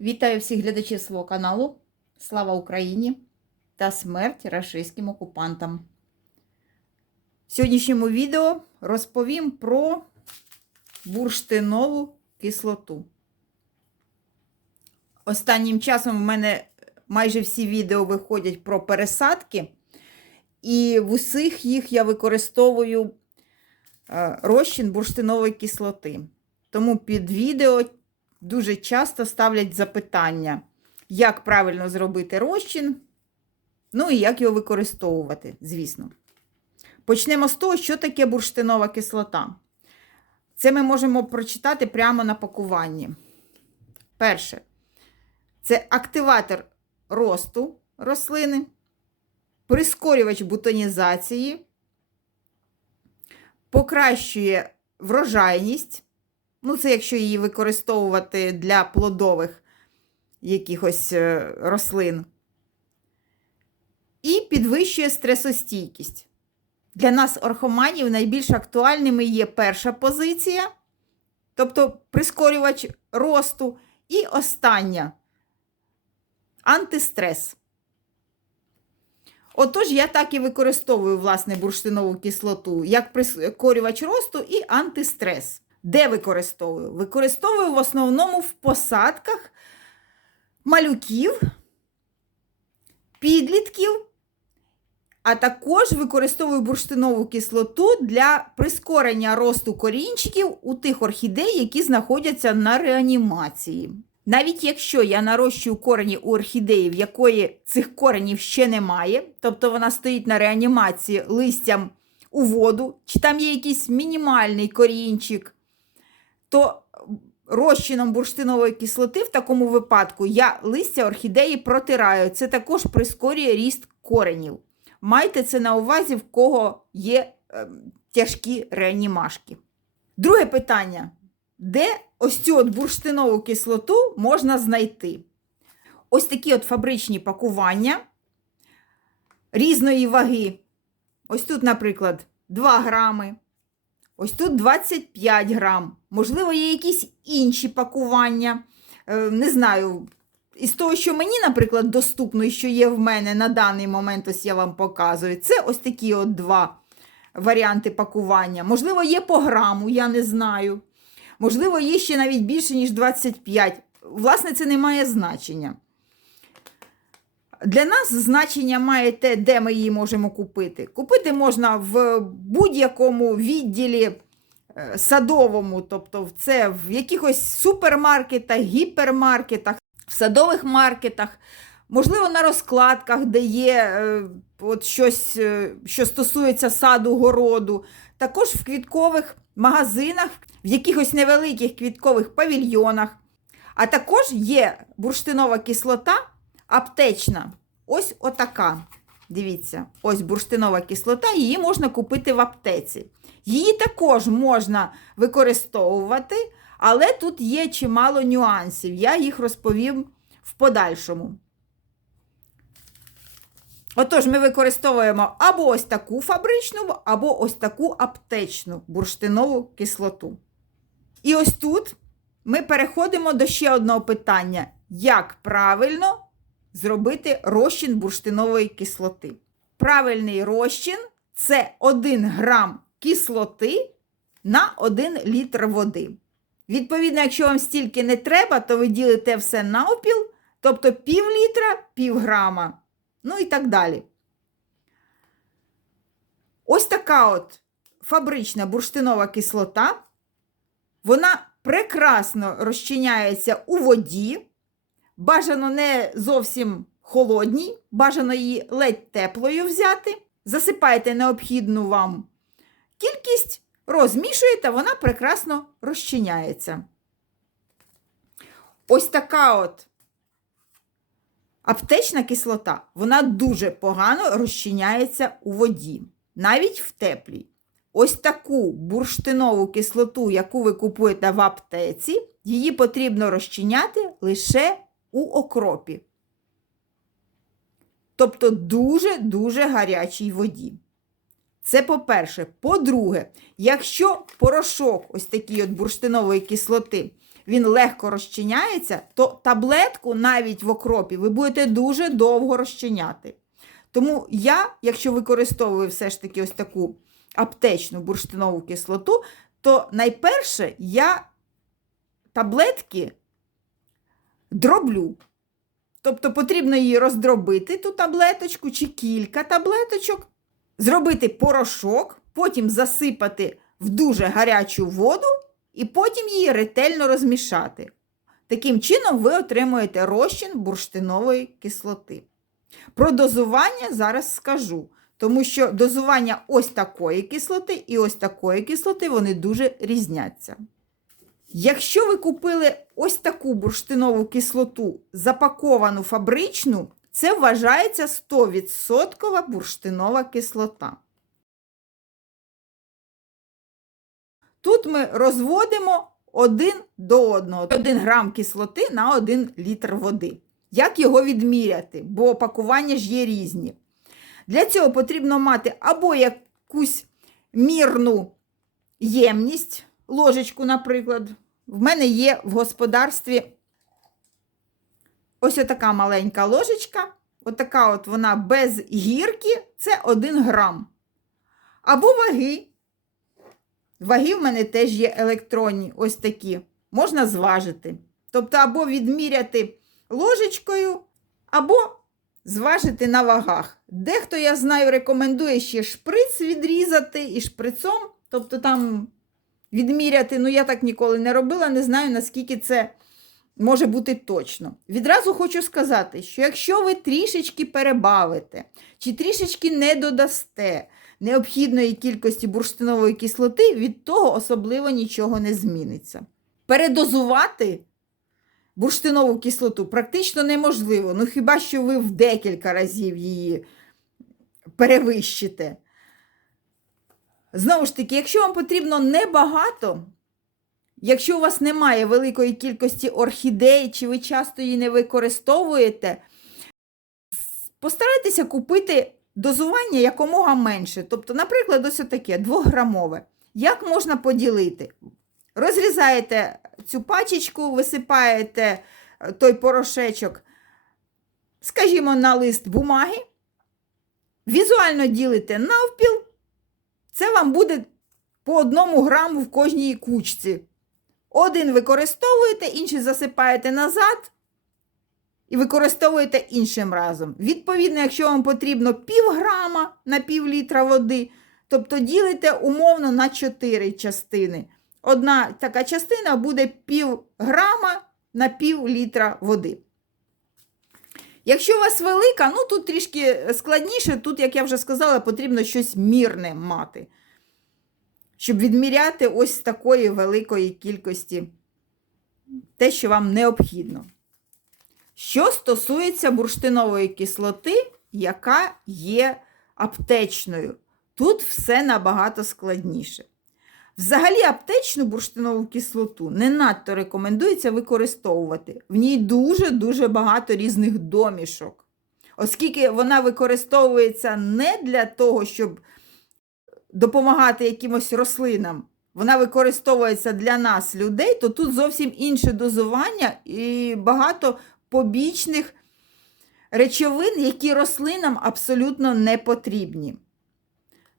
Вітаю всіх глядачів свого каналу. Слава Україні та смерть рашистським окупантам. В сьогоднішньому відео розповім про бурштинову кислоту. Останнім часом в мене майже всі відео виходять про пересадки, і в усіх їх я використовую е, розчин бурштинової кислоти. Тому під відео дуже часто ставлять запитання, як правильно зробити розчин, ну і як його використовувати, звісно. Почнемо з того, що таке бурштинова кислота. Це ми можемо прочитати прямо на пакуванні. Перше, це активатор росту рослини, прискорювач бутонізації, покращує врожайність. Ну, це якщо її використовувати для плодових якихось е, рослин. І підвищує стресостійкість. Для нас, орхоманів, найбільш актуальними є перша позиція, тобто прискорювач росту, і остання антистрес. Отож, я так і використовую, власне, бурштинову кислоту, як прискорювач росту і антистрес. Де використовую? Використовую в основному в посадках малюків, підлітків, а також використовую бурштинову кислоту для прискорення росту корінчиків у тих орхідей, які знаходяться на реанімації. Навіть якщо я нарощую корені у орхідеї, в якої цих коренів ще немає, тобто вона стоїть на реанімації листям у воду, чи там є якийсь мінімальний корінчик, то розчином бурштинової кислоти в такому випадку я листя орхідеї протираю. Це також прискорює ріст коренів. Майте це на увазі, в кого є е, тяжкі реанімашки. Друге питання. Де ось цю от бурштинову кислоту можна знайти? Ось такі от фабричні пакування різної ваги. Ось тут, наприклад, 2 грами. Ось тут 25 грам. Можливо, є якісь інші пакування. Е, не знаю. Із того, що мені, наприклад, доступно і що є в мене на даний момент, ось я вам показую, це ось такі от два варіанти пакування. Можливо, є по граму, я не знаю. Можливо, є ще навіть більше, ніж 25. Власне, це не має значення. Для нас значення має те, де ми її можемо купити. Купити можна в будь-якому відділі е, садовому, тобто це в якихось супермаркетах, гіпермаркетах, в садових маркетах, можливо, на розкладках, де є е, от щось, е, що стосується саду, городу, також в квіткових магазинах, в якихось невеликих квіткових павільйонах. А також є бурштинова кислота аптечна. Ось отака. Дивіться, ось бурштинова кислота, її можна купити в аптеці. Її також можна використовувати, але тут є чимало нюансів. Я їх розповім в подальшому. Отож, ми використовуємо або ось таку фабричну, або ось таку аптечну бурштинову кислоту. І ось тут ми переходимо до ще одного питання: як правильно зробити розчин бурштинової кислоти? Правильний розчин це 1 грам кислоти на 1 літр води. Відповідно, якщо вам стільки не треба, то ви ділите все навпіл, тобто пів літра, пів грама. Ну і так далі. Ось така от фабрична бурштинова кислота. Вона прекрасно розчиняється у воді. Бажано не зовсім холодній, бажано її ледь теплою взяти. Засипайте необхідну вам кількість, розмішуєте, вона прекрасно розчиняється. Ось така от аптечна кислота, вона дуже погано розчиняється у воді, навіть в теплій. Ось таку бурштинову кислоту, яку ви купуєте в аптеці, її потрібно розчиняти лише у окропі. Тобто дуже-дуже гарячій воді. Це по-перше. По-друге, якщо порошок ось такий от бурштинової кислоти, він легко розчиняється, то таблетку навіть в окропі ви будете дуже довго розчиняти. Тому я, якщо використовую все ж таки ось таку аптечну бурштинову кислоту, то найперше я таблетки дроблю. Тобто потрібно її роздробити, ту таблеточку чи кілька таблеточок, зробити порошок, потім засипати в дуже гарячу воду і потім її ретельно розмішати. Таким чином ви отримуєте розчин бурштинової кислоти. Про дозування зараз скажу, тому що дозування ось такої кислоти і ось такої кислоти вони дуже різняться. Якщо ви купили ось таку бурштинову кислоту, запаковану фабричну, це вважається 100% бурштинова кислота. Тут ми розводимо один до одного 1 грам кислоти на 1 літр води. Як його відміряти? Бо пакування ж є різні. Для цього потрібно мати або якусь мірну ємність, ложечку, наприклад. В мене є в господарстві ось така маленька ложечка. Отака от вона без гірки, це 1 грам. Або ваги. Ваги в мене теж є електронні, ось такі. Можна зважити. Тобто, або відміряти ложечкою, або зважити на вагах. Дехто, я знаю, рекомендує ще шприц відрізати і шприцом. Тобто там відміряти, ну я так ніколи не робила, не знаю, наскільки це може бути точно. Відразу хочу сказати, що якщо ви трішечки перебавите, чи трішечки не додасте необхідної кількості бурштинової кислоти, від того особливо нічого не зміниться. Передозувати бурштинову кислоту практично неможливо, ну хіба що ви в декілька разів її перевищите. Знову ж таки, якщо вам потрібно небагато, якщо у вас немає великої кількості орхідей, чи ви часто її не використовуєте, постарайтеся купити дозування якомога менше. Тобто, наприклад, ось таке 2-грамове. Як можна поділити? Розрізаєте цю пачечку, висипаєте е, той порошечок, скажімо, на лист бумаги, візуально ділите навпіл, це вам буде по одному граму в кожній кучці. Один використовуєте, інший засипаєте назад і використовуєте іншим разом. Відповідно, якщо вам потрібно пів грама на пів літра води, тобто ділите умовно на 4 частини. Одна така частина буде пів грама на пів літра води. Якщо у вас велика, ну тут трішки складніше, тут, як я вже сказала, потрібно щось мірне мати, щоб відміряти ось такої великої кількості те, що вам необхідно. Що стосується бурштинової кислоти, яка є аптечною, тут все набагато складніше. Взагалі, аптечну бурштинову кислоту не надто рекомендується використовувати. В ній дуже-дуже багато різних домішок. Оскільки вона використовується не для того, щоб допомагати якимось рослинам, вона використовується для нас, людей, то тут зовсім інше дозування і багато побічних речовин, які рослинам абсолютно не потрібні.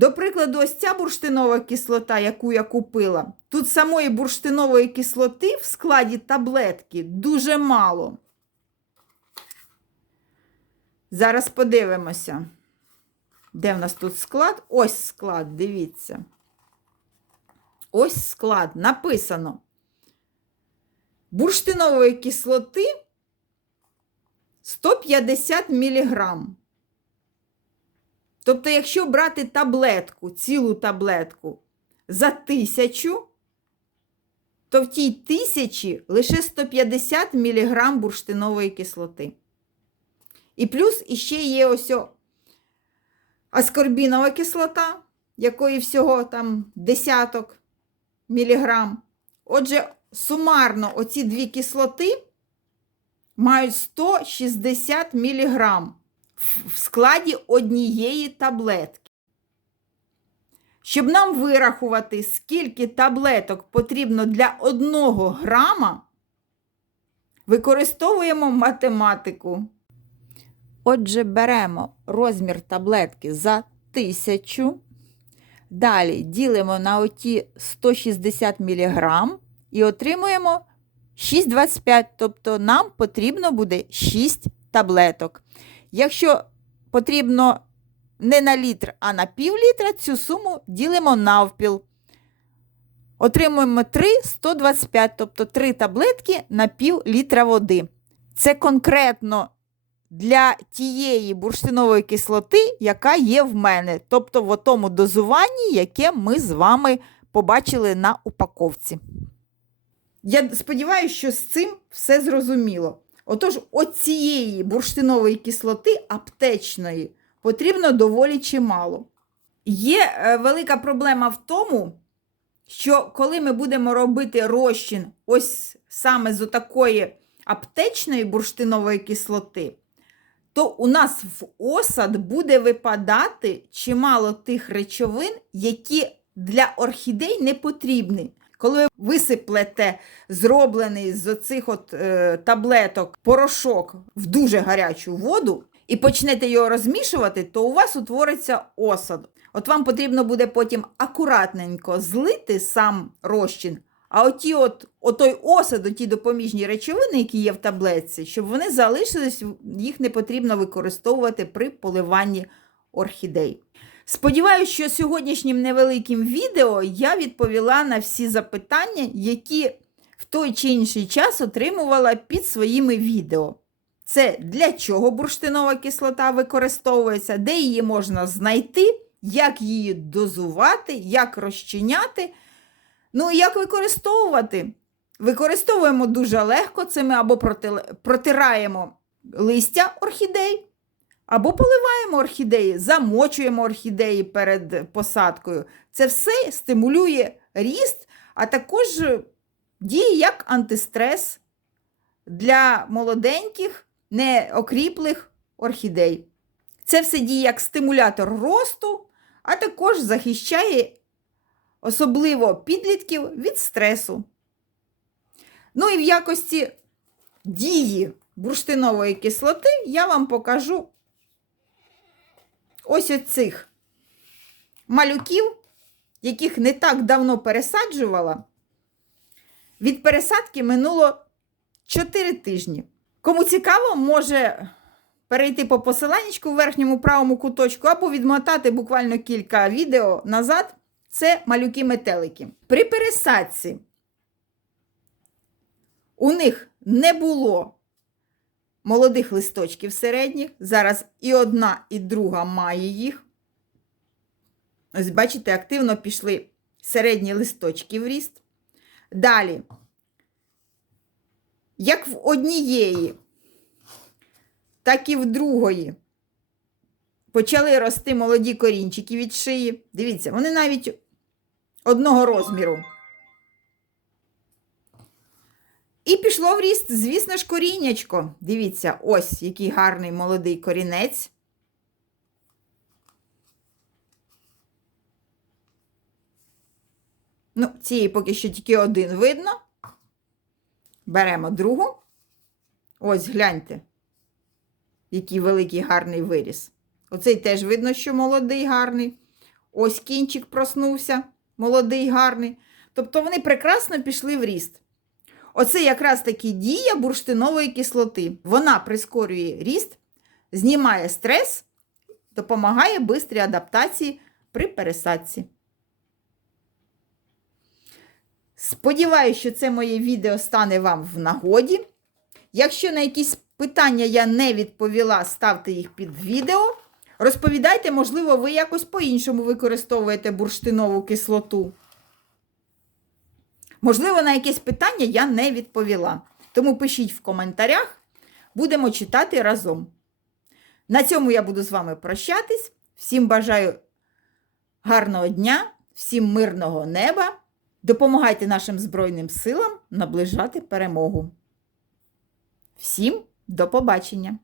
До прикладу, ось ця бурштинова кислота, яку я купила, тут самої бурштинової кислоти в складі таблетки дуже мало. Зараз подивимося, де в нас тут склад? Ось склад, дивіться. Ось склад. Написано. Бурштинової кислоти 150 міліграм. Тобто, якщо брати таблетку, цілу таблетку за тисячу, то в тій тисячі лише 150 мг бурштинової кислоти. І плюс іще є ось аскорбінова кислота, якої всього там десяток міліграм. Отже, сумарно оці дві кислоти мають 160 міліграм в складі однієї таблетки. Щоб нам вирахувати, скільки таблеток потрібно для 1 грама, використовуємо математику. Отже, беремо розмір таблетки за 1000. Далі ділимо на оті 160 мг і отримуємо 6,25. Тобто нам потрібно буде 6 таблеток. Якщо потрібно не на літр, а на пів літра, цю суму ділимо навпіл. Отримуємо 3 125, тобто 3 таблетки на пів літра води. Це конкретно для тієї бурштинової кислоти, яка є в мене, тобто в тому дозуванні, яке ми з вами побачили на упаковці. Я сподіваюся, що з цим все зрозуміло. Отож, оцієї бурштинової кислоти аптечної потрібно доволі чимало. Є е, велика проблема в тому, що коли ми будемо робити розчин ось саме з отакої аптечної бурштинової кислоти, то у нас в осад буде випадати чимало тих речовин, які для орхідей не потрібні. Коли ви висиплете зроблений з оцих от е, таблеток порошок в дуже гарячу воду і почнете його розмішувати, то у вас утвориться осад. От вам потрібно буде потім акуратненько злити сам розчин, а оті от, отой осад, оті допоміжні речовини, які є в таблетці, щоб вони залишились, їх не потрібно використовувати при поливанні орхідей. Сподіваюся, що сьогоднішнім невеликим відео я відповіла на всі запитання, які в той чи інший час отримувала під своїми відео. Це для чого бурштинова кислота використовується, де її можна знайти, як її дозувати, як розчиняти. Ну і як використовувати? Використовуємо дуже легко, це ми або протираємо листя орхідей, або поливаємо орхідеї, замочуємо орхідеї перед посадкою. Це все стимулює ріст, а також діє як антистрес для молоденьких, неокріплих орхідей. Це все діє як стимулятор росту, а також захищає особливо підлітків від стресу. Ну і в якості дії бурштинової кислоти я вам покажу ось оцих малюків, яких не так давно пересаджувала. Від пересадки минуло 4 тижні. Кому цікаво, може перейти по посиланнячку в верхньому правому куточку або відмотати буквально кілька відео назад. Це малюки-метелики. При пересадці у них не було молодих листочків середніх. Зараз і одна, і друга має їх. Ось, бачите, активно пішли середні листочки в ріст. Далі, як в однієї, так і в другої почали рости молоді корінчики від шиї. Дивіться, вони навіть одного розміру. І пішло в ріст, звісно ж, коріннячко. Дивіться, ось який гарний молодий корінець. Ну, цієї поки що тільки один видно. Беремо другу. Ось гляньте, який великий гарний виріс. Оцей теж видно, що молодий гарний. Ось кінчик проснувся, молодий гарний. Тобто вони прекрасно пішли в ріст. Оце якраз таки дія бурштинової кислоти. Вона прискорює ріст, знімає стрес, допомагає бистрій адаптації при пересадці. Сподіваюся, що це моє відео стане вам в нагоді. Якщо на якісь питання я не відповіла, ставте їх під відео. Розповідайте, можливо, ви якось по-іншому використовуєте бурштинову кислоту. Можливо, на якесь питання я не відповіла. Тому пишіть в коментарях, будемо читати разом. На цьому я буду з вами прощатись. Всім бажаю гарного дня, всім мирного неба. Допомагайте нашим Збройним силам наближати перемогу. Всім до побачення!